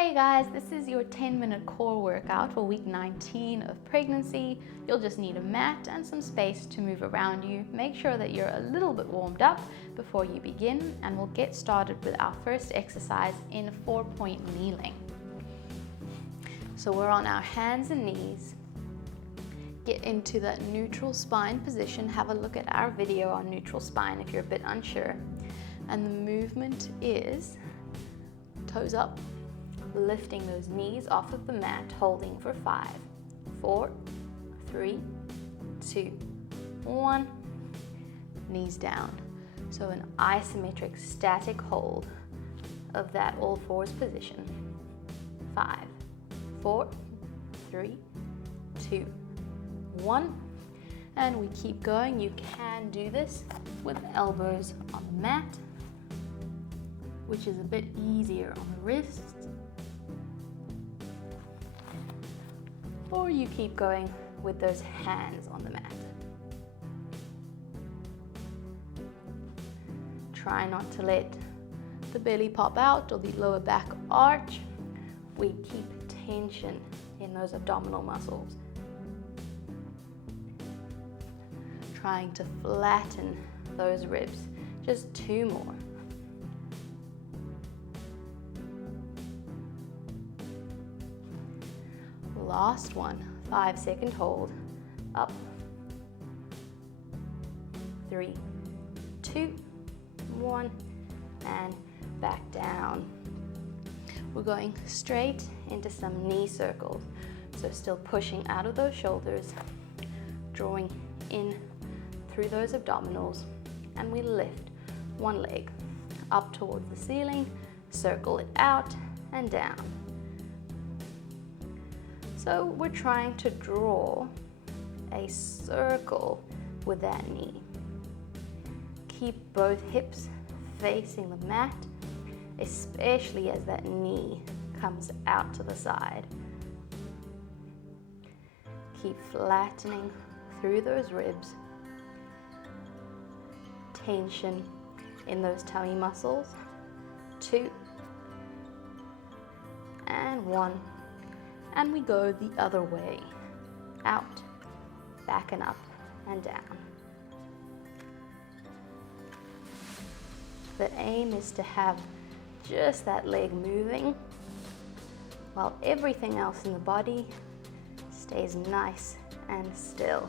Hey guys, this is your 10-minute core workout for week 19 of pregnancy. You'll just need a mat and some space to move around you. Make sure that you're a little bit warmed up before you begin, and we'll get started with our first exercise in 4-point kneeling. So we're on our hands and knees. Get into that neutral spine position. Have a look at our video on neutral spine if you're a bit unsure. And the movement is toes up, lifting those knees off of the mat, holding for 5, 4, 3, 2, 1, knees down. So an isometric static hold of that all fours position. 5, 4, 3, 2, 1, and we keep going. You can do this with elbows on the mat, which is a bit easier on the wrists. Or you keep going with those hands on the mat. Try not to let the belly pop out or the lower back arch. We keep tension in those abdominal muscles. Trying to flatten those ribs. Just 2 more. Last one, 5-second hold. Up. 3, 2, 1, and back down. We're going straight into some knee circles. So still pushing out of those shoulders, drawing in through those abdominals, and we lift one leg up towards the ceiling, circle it out and down. So we're trying to draw a circle with that knee. Keep both hips facing the mat, especially as that knee comes out to the side. Keep flattening through those ribs. Tension in those tummy muscles. 2 and 1. And we go the other way. Out, back and up and down. The aim is to have just that leg moving while everything else in the body stays nice and still.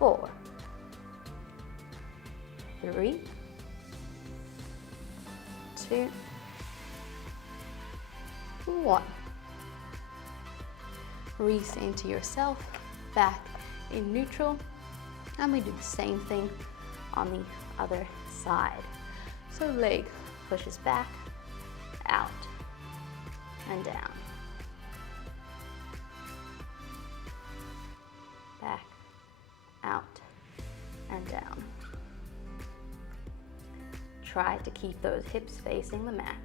4, 3, 2, 1. Recenter yourself back in neutral, and we do the same thing on the other side. So leg pushes back, out, and down. Back, out, and down. Try to keep those hips facing the mat.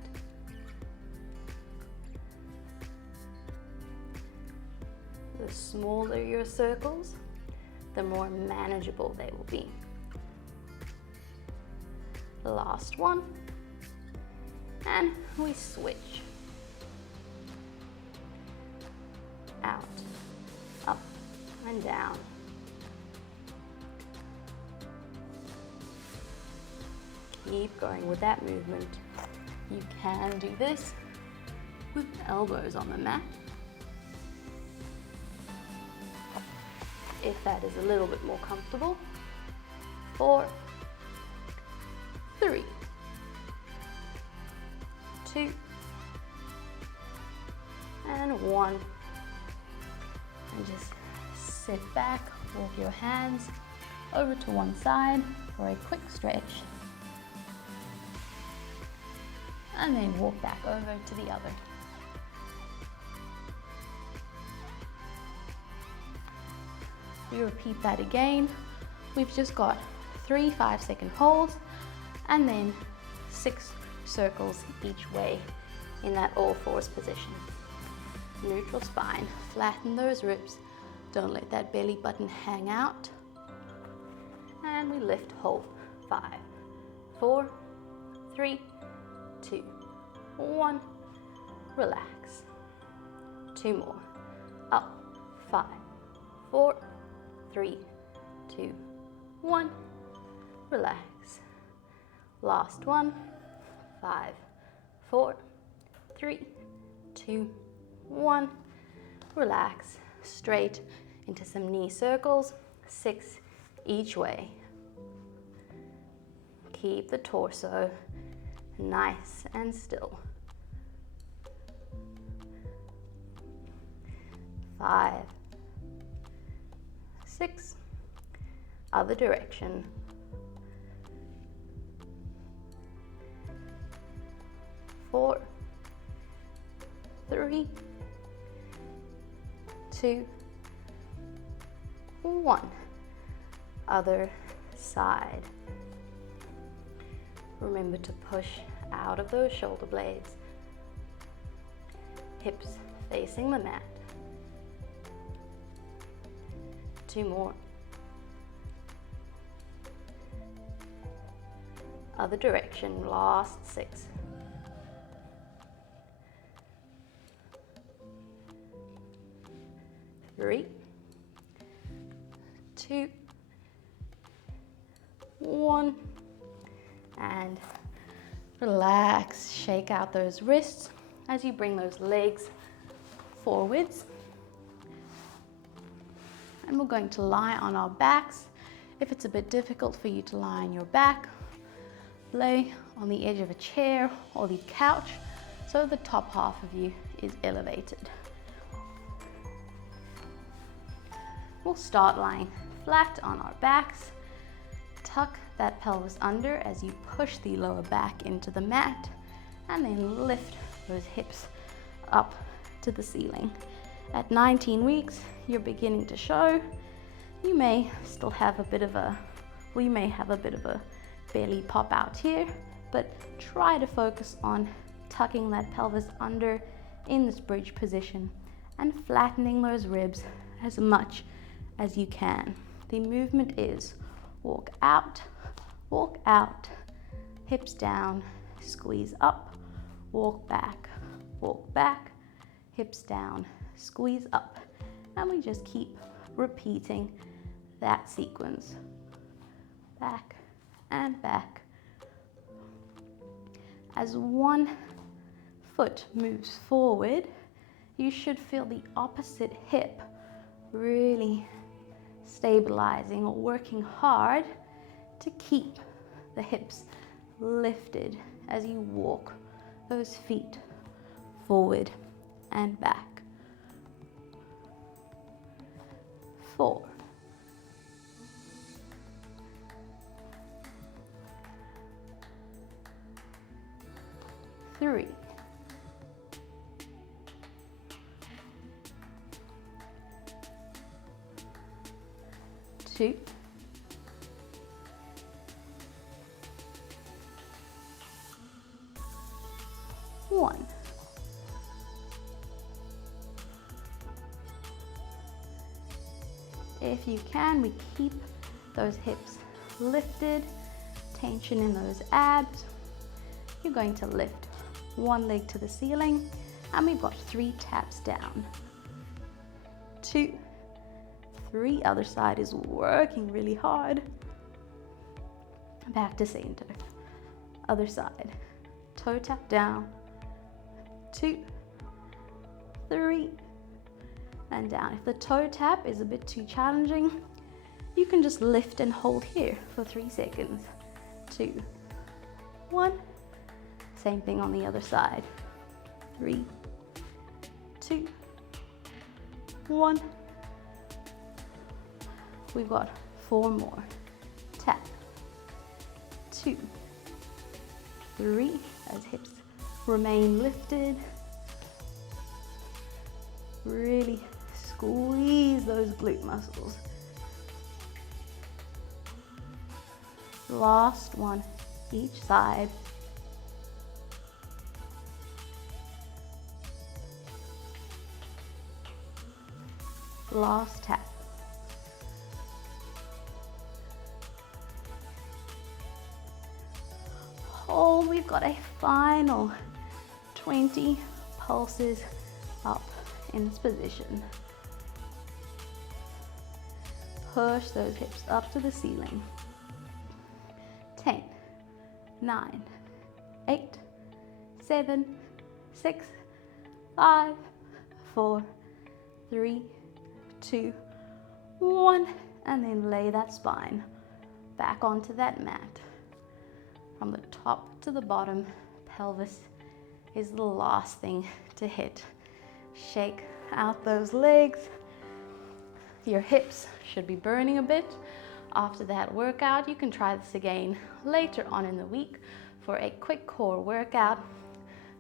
The smaller your circles, the more manageable they will be. Last one, and we switch. Out, up, and down. Keep going with that movement. You can do this with elbows on the mat, if that is a little bit more comfortable. 4, 3, 2, and 1. And just sit back, walk your hands over to one side for a quick stretch. And then walk back over to the other. We repeat that again. We've just got 3 5-second holds and then 6 circles each way in that all fours position. Neutral spine, flatten those ribs. Don't let that belly button hang out. And we lift, hold. 5, 4, 3, 2, 1. Relax. 2 more. Up. 5, 4, 3, 2, 1. Relax. Last one. 5, 4, 3, 2, 1. Relax. Straight into some knee circles, 6 each way. Keep the torso nice and still. 5, 6, other direction. 4, 3, 2, 1. Other side. Remember to push out of those shoulder blades. Hips facing the mat. 2 more. Other direction, last 6. 3, 2, 1, and relax. Shake out those wrists as you bring those legs forwards. And we're going to lie on our backs. If it's a bit difficult for you to lie on your back, lay on the edge of a chair or the couch so the top half of you is elevated. We'll start lying flat on our backs. Tuck that pelvis under as you push the lower back into the mat, and then lift those hips up to the ceiling. At 19 weeks, you're beginning to show. You may still have a bit of a, belly pop out here, but try to focus on tucking that pelvis under in this bridge position and flattening those ribs as much as you can. The movement is walk out, hips down, squeeze up, walk back, hips down, squeeze up. And we just keep repeating that sequence. Back and back. As one foot moves forward, you should feel the opposite hip really stabilizing or working hard to keep the hips lifted as you walk those feet forward and back. 4, 3, 2, 1. If you can, we keep those hips lifted, tension in those abs. You're going to lift one leg to the ceiling, and we've got 3 taps down. 2, 3, other side is working really hard. Back to center. Other side. Toe tap down. 2, 3, and down. If the toe tap is a bit too challenging, you can just lift and hold here for 3 seconds. 2, 1. Same thing on the other side. 3, 2, 1. We've got 4 more. Tap. 2, 3, as hips remain lifted. Really squeeze those glute muscles. Last one, each side. Last tap. hold. We've got a final 20 pulses up in this position. Push those hips up to the ceiling. 10, 9, 8, 7, 6, 5, 4, 3, 2, 1, and then lay that spine back onto that mat. From the top to the bottom, pelvis is the last thing to hit. Shake out those legs. Your hips should be burning a bit. After that workout, you can try this again later on in the week for a quick core workout.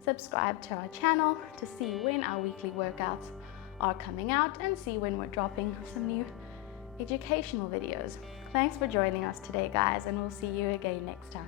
Subscribe to our channel to see when our weekly workouts are coming out and see when we're dropping some new educational videos. Thanks for joining us today, guys, and we'll see you again next time.